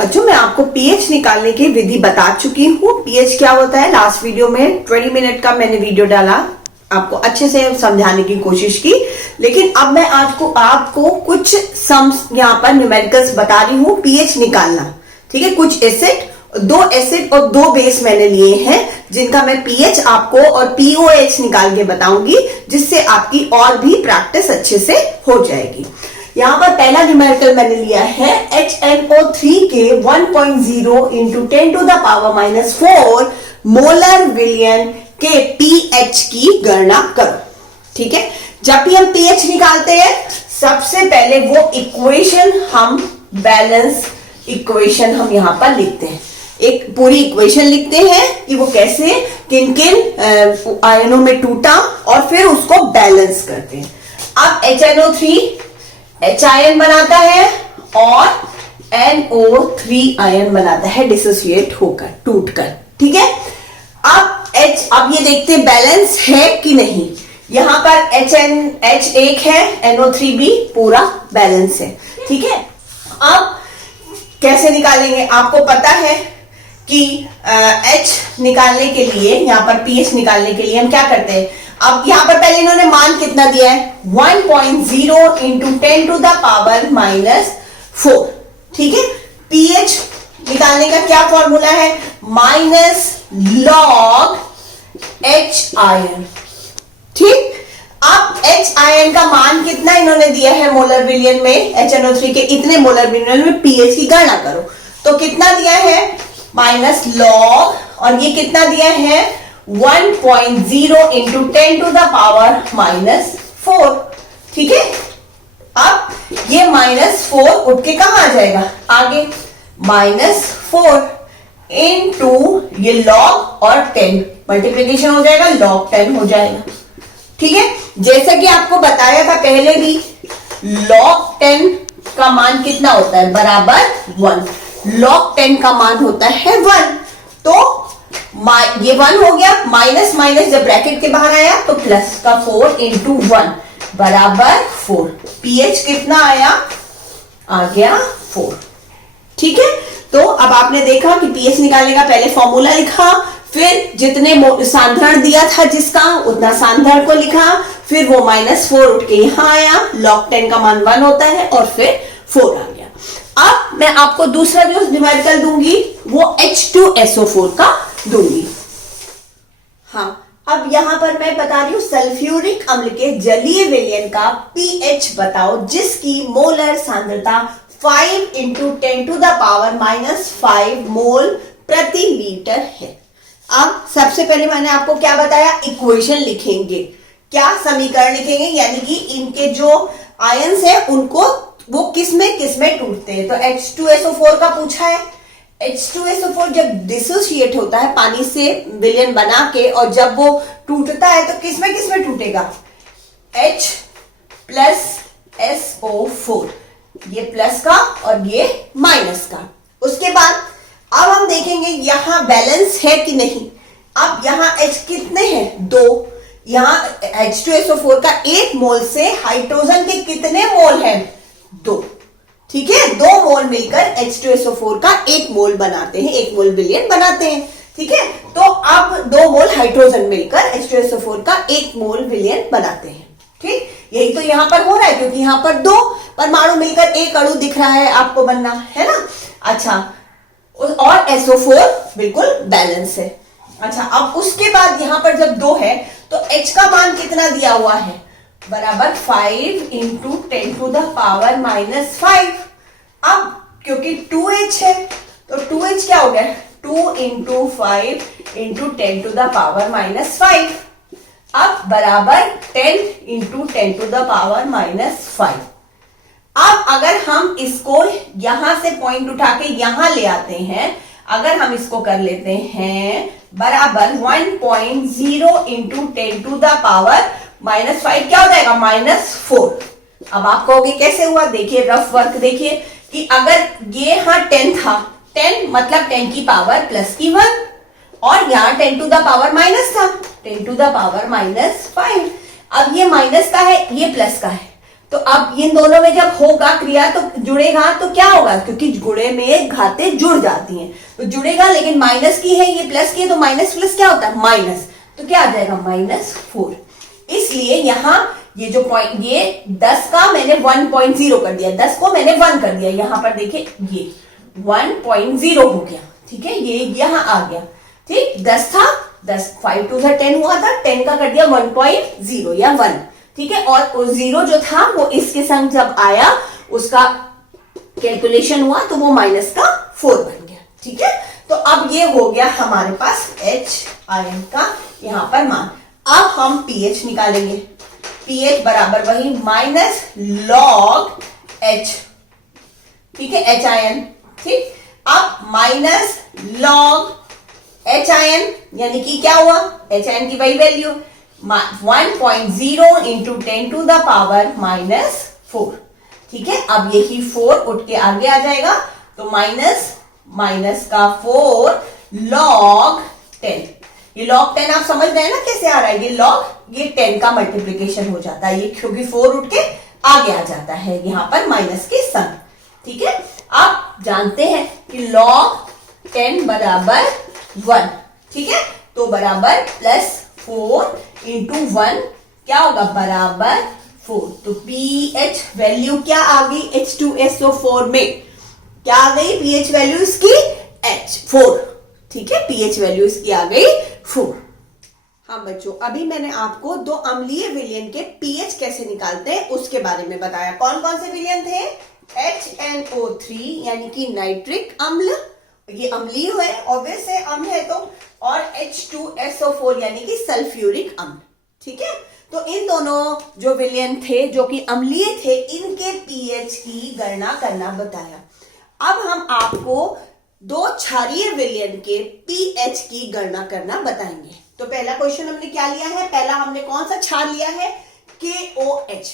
बच्चों मैं आपको पीएच निकालने की विधि बता चुकी हूँ। पीएच क्या होता है, लास्ट वीडियो में 20 मिनट का मैंने वीडियो डाला, आपको अच्छे से समझाने की कोशिश की। लेकिन अब मैं आपको कुछ सम्स यहाँ पर न्यूमेरिकल्स बता रही हूँ पीएच निकालना। ठीक है, कुछ एसिड, 2 एसिड और 2 बेस मैंने लिए हैं जिनका मैं पीएच आपको और पीओएच निकाल के बताऊंगी, जिससे आपकी और भी प्रैक्टिस अच्छे से हो जाएगी। यहां पर पहला न्यूमेरिकल मैंने लिया है HNO3 के 1.0 into 10 to the power -4 molar विलियन के पीएच की गणना करो। ठीक है, जब भी हम पीएच निकालते हैं सबसे पहले वो इक्वेशन हम बैलेंस इक्वेशन हम यहां पर लिखते हैं। एक पूरी इक्वेशन लिखते हैं कि वो कैसे किन किन आयनों में टूटा और फिर उसको बैलेंस करते हैं। अब HNO3 H आयन बनाता है और NO3 आयन बनाता है डिसोसिएट होकर, टूटकर। ठीक है, अब ये देखते हैं बैलेंस है कि नहीं। यहां पर H एक है, NO3 भी पूरा बैलेंस है। ठीक है, अब कैसे निकालेंगे, आपको पता है कि H निकालने के लिए, यहां पर पीएच निकालने के लिए हम क्या करते हैं। अब यहां पर पहले इन्होंने मान कितना दिया है, 1.0 इंटू 10 टू द पावर -4। ठीक है, पीएच निकालने का क्या फॉर्मूला है, -log H आयन। ठीक, अब H आयन का मान कितना इन्होंने दिया है मोलर विलियन में, HNO3 के इतने मोलर विलियन में पीएच की गणना करो। तो कितना दिया है, -log, और ये कितना दिया है 1.0 इंटू 10 टू द पावर -4। ठीक है, अब ये -4 उठ के कहां आ जाएगा, आगे -4 इंटू ये log और 10 मल्टीप्लीकेशन हो जाएगा, log 10 हो जाएगा। ठीक है, जैसा कि आपको बताया था पहले भी, log 10 का मान कितना होता है, बराबर 1। log 10 का मान होता है 1, तो ये 1 हो गया, माइनस माइनस जब ब्रैकेट के बाहर आया तो प्लस का 4 इंटू 1 बराबर 4। पीएच कितना आया, आ गया 4। ठीक है, तो अब आपने देखा कि पीएच निकालने का पहले फॉर्मूला लिखा, फिर जितने सांद्रण दिया था जिसका उतना सांद्रण को लिखा, फिर वो -4 उठ के यहां आया, log 10 का मान 1 होता है और फिर 4 आ गया। अब मैं आपको दूसरा जो न्यूमेरिकल दूंगी वो H2SO4 का दूंगी। हाँ, अब यहां पर मैं बता रही हूं सल्फ्यूरिक अम्ल के जलीय विलयन का पीएच बताओ जिसकी मोलर सांद्रता 5 इंटू 10 टू द पावर -5 मोल प्रति लीटर है। अब सबसे पहले मैंने आपको क्या बताया, इक्वेशन लिखेंगे, क्या समीकरण लिखेंगे, यानी कि इनके जो आयंस है उनको वो किस में टूटते हैं। तो H2SO4 का पूछा है। H2SO4 जब डिसोसिएट होता है पानी से विलयन बना के, और जब वो टूटता है तो किस में टूटेगा, H प्लस SO4, ये प्लस का और ये माइनस का। उसके बाद अब हम देखेंगे यहां बैलेंस है कि नहीं। अब यहां H कितने हैं, 2। यहां H2SO4 का 1 मोल से हाइड्रोजन के कितने मोल हैं, 2। ठीक है, 2 मोल मिलकर H2SO4 का 1 मोल बनाते हैं, 1 मोल विलयन बनाते हैं। ठीक है, तो अब 2 मोल हाइड्रोजन मिलकर H2SO4 का 1 मोल विलयन बनाते हैं। ठीक, यही तो यहां पर हो रहा है, क्योंकि यहां पर 2 परमाणु मिलकर 1 अणु दिख रहा है आपको बनना, है ना। अच्छा, और SO4 बिल्कुल बैलेंस है। अच्छा, अब उसके बाद यहां पर जब 2 है तो H का मान कितना दिया हुआ है, बराबर 5 इंटू 10 टू द पावर -5। अब क्योंकि 2H है तो 2H क्या हो गया, 2 into 5 into 10 to the power -5। अब बराबर 10 इंटू 10 टू द पावर -5। अब अगर हम इसको यहां से पॉइंट उठा के यहां ले आते हैं, अगर हम इसको कर लेते हैं बराबर 1.0 इंटू 10 टू द पावर -5, क्या हो जाएगा, -4। अब आप कहोगे कैसे हुआ, देखिए रफ वर्क देखिए कि अगर ये यहां 10 था, 10 मतलब 10 की पावर प्लस की 1, और यहां 10 टू द पावर माइनस था, 10 टू द पावर -5। अब ये माइनस का है, ये प्लस का है, तो अब इन दोनों में जब होगा क्रिया तो जुड़ेगा तो क्या होगा, क्योंकि गुणे में घातें जुड़ जाती हैं तो जुड़ेगा, लेकिन माइनस की है ये प्लस की है तो माइनस प्लस क्या होता है माइनस, तो क्या आ जाएगा -4। इसलिए यहां ये जो पॉइंट ये 10 का मैंने 1.0 कर दिया, 10 को मैंने 1 कर दिया, यहां पर देखिए ये 1.0 हो गया, ठीक है, ये यहां आ गया, ठीक, 10 था 10, 5 2 10 हुआ था, 10 का कर दिया 1.0 या 1, ठीक है, और 0 जो था वो इसके संग जब आया उसका कैलकुलेशन हुआ तो वो -4 बन गया, ठीक है। तो अब ये हो गया हमारे पास H आयन का यहां पर मान। अब हम pH निकालेंगे, pH बराबर वही -log H, ठीक है, H आयन, ठीक। अब -log H आयन यानी कि क्या हुआ, H आयन की वही value 1.0 into 10 to the power -4, ठीक है। अब यही 4 उठ के आगे आ जाएगा तो माइनस का 4 log 10, ये log 10 आप समझ रहे हैं ना कैसे आ रहा है, ये log ये 10 का मल्टीप्लीकेशन हो जाता है, ये क्योंकि 4 उठ के आगे आ जाता है यहां पर माइनस के संग, ठीक है। आप जानते हैं कि log 10 बराबर 1, ठीक है, तो बराबर +4 इंटू 1 क्या होगा बराबर 4, तो pH वैल्यू क्या आ गई H2SO4 में, क्या आ गई pH वैल्यू इसकी H4, ठीक है, pH वैल्यू इसकी आ गई 4। हाँ बच्चों, अभी मैंने आपको दो अम्लीय विलयन के pH कैसे निकालते हैं उसके बारे में बताया। कौन कौन से विलयन थे, HNO3 यानी कि नाइट्रिक अम्ल, ये अम्लीय है ऑब्वियस है, अम्ल है तो, और H2SO4 यानी कि सल्फ्यूरिक अम्ल, ठीक है। तो इन दोनों जो विलयन थे जो कि अम्लीय थे इनके pH की गणना करना बताया। अब हम आपको दो क्षारीय विलयन के pH की गणना करना बताएंगे। तो पहला क्वेश्चन हमने क्या लिया है, पहला हमने कौन सा क्षार लिया है KOH,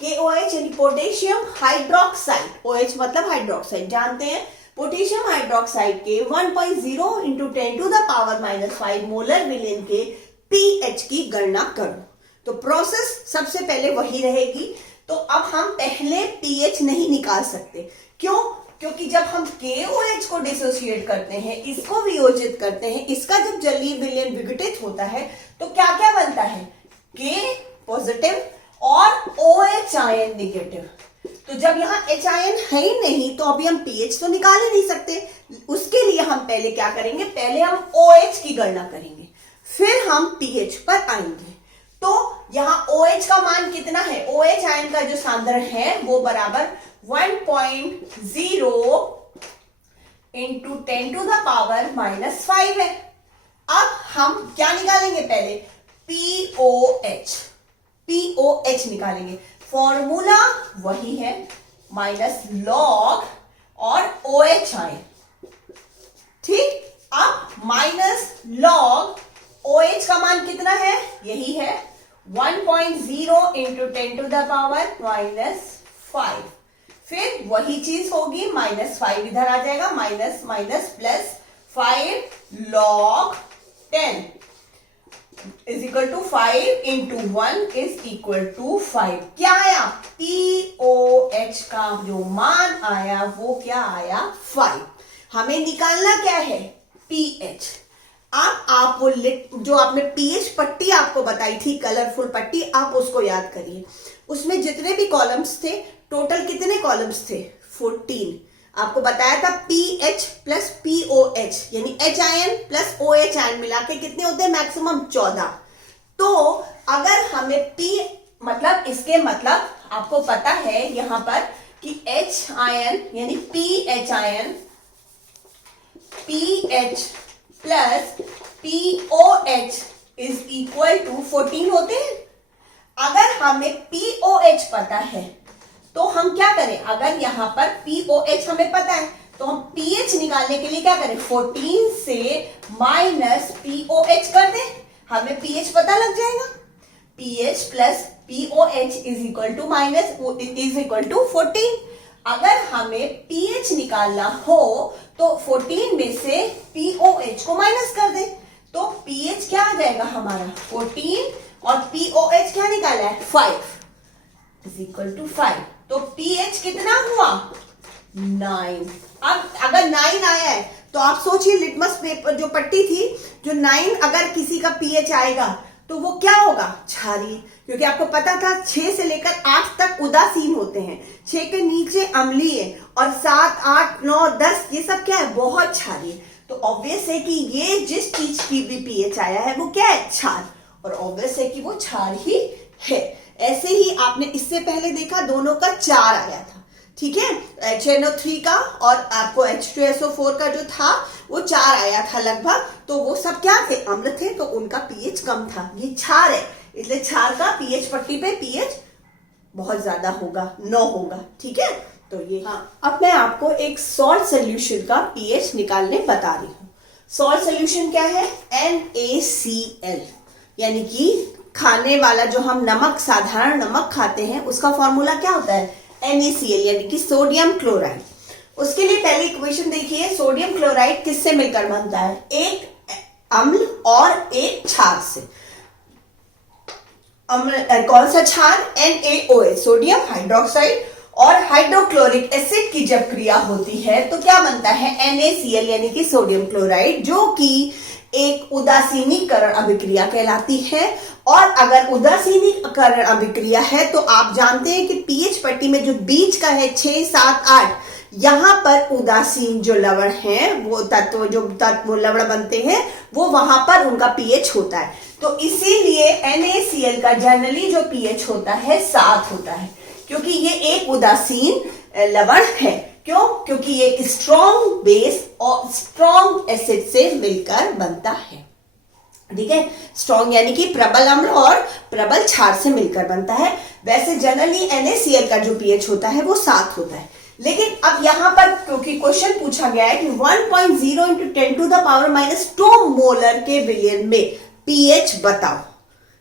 KOH यानी पोटेशियम हाइड्रोक्साइड, OH मतलब हाइड्रोक्साइड, जानते हैं पोटेशियम हाइड्रोक्साइड के 1.0 into 10 to the power -5 molar विलयन के pH की गणना करो। तो प्रोसेस सबसे पहले वही रहेगी। तो अब हम पहले pH नहीं निकाल सकते, क्यों, क्योंकि जब हम KOH को डिसोसिएट करते हैं, इसको वियोजित करते हैं, इसका जब जलीय विलयन विघटित होता है तो क्या क्या बनता है, K पॉजिटिव और OH आयन निगेटिव। तो जब यहाँ H आयन है ही नहीं तो अभी हम pH तो निकाल ही नहीं सकते, उसके लिए हम पहले क्या करेंगे, पहले हम OH की गणना करेंगे, फिर हम pH पर आएंगे। तो यहाँ OH का मान कितना है, OH आयन का जो सांद्रण है वो बराबर 1.0 इंटू 10 टू द पावर -5 है। अब हम क्या निकालेंगे, पहले POH निकालेंगे, फॉर्मूला वही है -log और OH आयन, ठीक। अब -log OH का मान कितना है, यही है 1.0 इंटू 10 टू द पावर -5, फिर वही चीज होगी -5 इधर आ जाएगा, minus minus plus 5 log 10 is equal to 5 into 1 is equal to 5। क्या आया, POH का जो मान आया वो क्या आया 5। हमें निकालना क्या है pH। अब आप वो जो आपने pH पट्टी आपको बताई थी, कलरफुल पट्टी, आप उसको याद करिए। उसमें जितने भी कॉलम्स थे, टोटल कितने कॉलम्स थे 14। आपको बताया था pH प्लस POH यानी H ion plus OH ion मिला के कितने होते हैं, मैक्सिमम 14। तो अगर हमें P मतलब इसके मतलब आपको पता है यहां पर कि H आयन यानी PH ion PH plus POH is equal to 14 होते हैं। अगर हमें POH पता है तो हम क्या करें, अगर यहां पर POH हमें पता है तो हम pH निकालने के लिए क्या करें, 14 से माइनस POH कर दें, हमें pH पता लग जाएगा। pH plus POH is equal to -14। अगर हमें pH निकालना हो तो 14 में से POH को माइनस कर दें, तो pH क्या आ जाएगा हमारा 14 और POH क्या निकाला है 5। Is equal to 5। तो पीएच कितना हुआ 9। अब अगर 9 आया है तो आप सोचिए लिटमस पेपर जो पट्टी थी, जो 9 अगर किसी का पीएच आएगा तो वो क्या होगा क्षारीय, क्योंकि आपको पता था 6 से लेकर 8 तक उदासीन होते हैं, 6 के नीचे अम्लीय और 7, 8, 9, 10 ये सब क्या है बहुत क्षारीय। तो ऑब्वियस है कि ये जिस चीज की भी पीएच आया है वो क्या है क्षार, और ऑब्वियस है कि वो क्षार ही है। ऐसे ही आपने इससे पहले देखा दोनों का 4 आया था, ठीक है, HNO3 का और आपको H2SO4 का जो था वो 4 आया था लगभग, तो वो सब क्या थे अम्ल थे, तो उनका पीएच कम था। ये क्षार है, इसलिए क्षार का पीएच पट्टी पे पीएच बहुत ज्यादा होगा, 9 होगा, ठीक है। तो ये अब मैं आपको एक सॉल्ट सोल्यूशन का पीएच निकालने बता रही हूँ। सॉल्ट सोल्यूशन क्या है NaCl, यानी कि खाने वाला जो हम नमक साधारण नमक खाते हैं उसका फॉर्मूला क्या होता है NaCl, यानी कि सोडियम क्लोराइड। उसके लिए पहली इक्वेशन देखिए, सोडियम क्लोराइड किससे मिलकर बनता है, एक अम्ल और एक क्षार से। अम्ल कौन सा क्षार NaOH सोडियम हाइड्रोक्साइड, और हाइड्रोक्लोरिक एसिड की जब क्रिया होती है तो क्या बनता है NaCl, यानी कि सोडियम क्लोराइड, जो कि एक उदासीनीकरण अभिक्रिया कहलाती है। और अगर उदासीनीकरण अभिक्रिया है तो आप जानते हैं कि पीएच पट्टी में जो बीच का है 6, 7, 8, यहां पर उदासीन जो लवण हैं वो तत्व लवण बनते हैं वो वहां पर उनका पीएच होता है। तो इसीलिए NaCl का जनरली जो पीएच होता है 7 होता है, क्योंकि ये एक उदासीन लवण है। क्यों? क्योंकि ये स्ट्रॉन्ग बेस और स्ट्रॉन्ग एसिड से मिलकर बनता है, ठीक है। स्ट्रॉन्ग यानी कि प्रबल अम्ल और प्रबल क्षार से मिलकर बनता है। वैसे जनरली NaCl का जो पीएच होता है वो 7 होता है, लेकिन अब यहां पर क्योंकि क्वेश्चन पूछा गया है कि 1.0 × 10⁻² मोलर के विलयन में पीएच बताओ,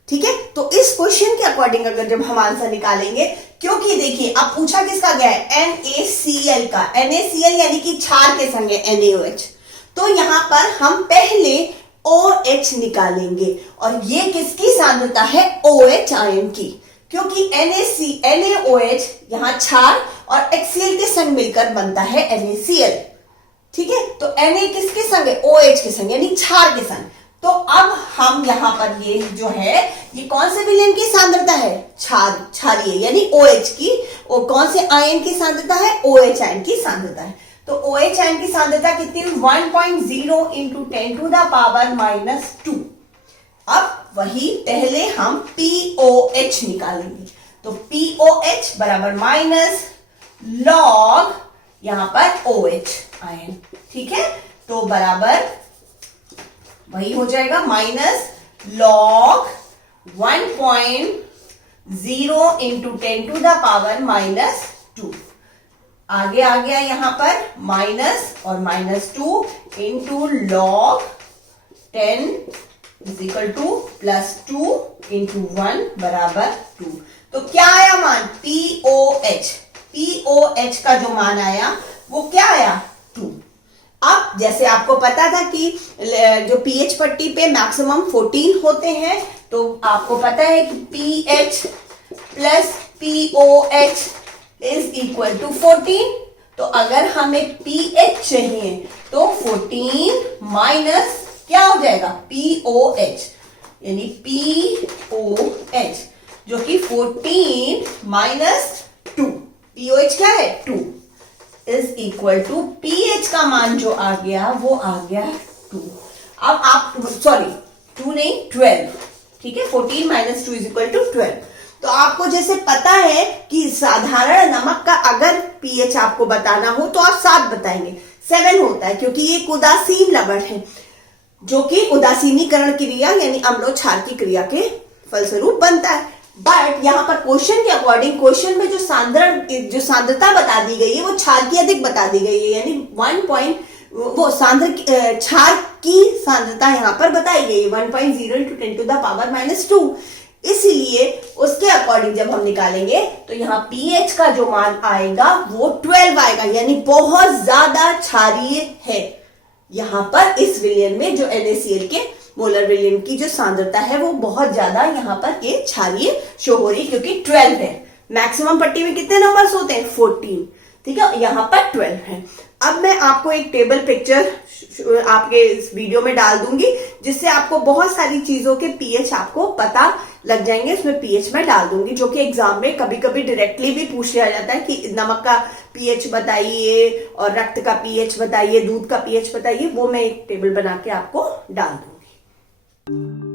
ठीक है। तो इस क्वेश्चन के अकॉर्डिंग अगर जब हम आंसर निकालेंगे, क्योंकि देखिए अब पूछा किसका गया है NaCl का, NaCl यानी कि क्षार के संग है NaOH, तो यहां पर हम पहले OH निकालेंगे, और ये किसकी सांद्रता है OH आयन की, क्योंकि NaOH यहां क्षार और HCl के संग मिलकर बनता है NaCl, ठीक है। तो Na किसके संग है OH के संग, यानी क्षार के संग। तो अब हम यहां पर ये जो है ये कौन से विलयन की सांद्रता है क्षारीय, यानी OH की, और कौन से आयन की सांद्रता है OH आयन की सांद्रता है। तो OH आयन की सांद्रता कितनी 1.0 × 10⁻²। अब वही पहले हम POH निकालेंगे, तो POH बराबर माइनस लॉग यहां पर OH आयन, ठीक है। तो बराबर वही हो जाएगा माइनस लॉग 1.0 × 10⁻²। आगे आ गया यहां पर माइनस और -2 इंटू लॉग 10 = +2 × 1 बराबर 2। तो क्या आया मान POH का जो मान आया वो क्या आया 2। अब जैसे आपको पता था कि जो पीएच पट्टी पे मैक्सिमम 14 होते हैं, तो आपको पता है कि पीएच प्लस POH = 14। तो अगर हमें पीएच चाहिए तो 14 माइनस क्या हो जाएगा POH, यानी POH जो कि 14 - 2, POH क्या है 2 = pH का मान जो आ गया वो आ गया 2। अब आप 2 नहीं 12, ठीक है, 14 - 2 = 12। तो आपको जैसे पता है कि साधारण नमक का अगर pH आपको बताना हो तो आप 7 बताएंगे, 7 होता है, क्योंकि ये एक उदासीन लवण है जो कि उदासीनीकरण क्रिया यानी अम्ल क्षार की क्रिया के फलस्वरूप बनता है। बट यहाँ पर क्वेश्चन के अकॉर्डिंग क्वेश्चन में जो सांद्रता बता दी गई है वो क्षार की अधिक बता दी गई है, यानी क्षार की सांद्रता यहाँ पर बताई गई है 1.0 × 10⁻²। इसलिए उसके अकॉर्डिंग जब हम निकालेंगे तो यहाँ पीएच का जो मान आएगा वो 12 आएगा, यानी बहुत ज्यादा क्षारीय है। यहाँ पर इस विलयन में जो NaCl के मोलर विलयन की जो सांद्रता है वो बहुत ज्यादा यहाँ पर ये क्षारीय शो हो रही, क्योंकि 12 है। मैक्सिमम पट्टी में कितने नंबर्स होते हैं? 14। ठीक है, यहां पर 12 है। अब मैं आपको एक टेबल पिक्चर आपके इस वीडियो में डाल दूंगी, जिससे आपको बहुत सारी चीजों के पीएच आपको पता लग जाएंगे। उसमें पीएच मैं डाल दूंगी, जो कि एग्जाम में कभी कभी डायरेक्टली भी पूछ लिया जाता है कि नमक का पीएच बताइए और रक्त का पीएच बताइए, दूध का पीएच बताइए। वो मैं एक टेबल बना के आपको डाल दूंगी।